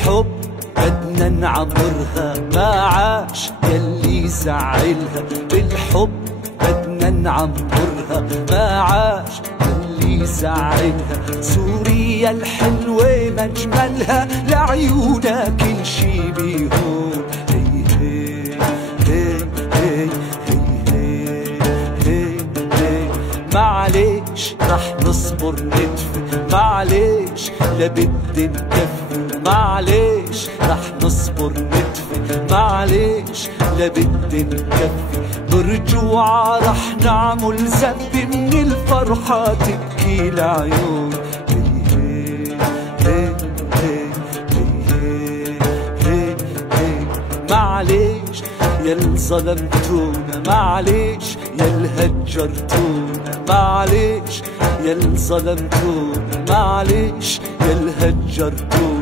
بالحب بدنا نعمرها، ما عاش يلي زعلها. بالحب بدنا نعمرها، ما عاش يلي زعلها. سوريا الحلوة مجملها، لعيونها كل شي بيهون. هي هي هي هي هي هي. معليش رح نصبر ندفي، معليش لبدي نكفي. معليش رح نصبر ندفي، معليش لبدي نكفي. برجوعها رح نعمل زفة، من الفرحة تبكي العيون. معليش يل ظلمتونا، معليش يل هجرتونا. معليش يل ظلمتونا، معليش يل هجرتونا.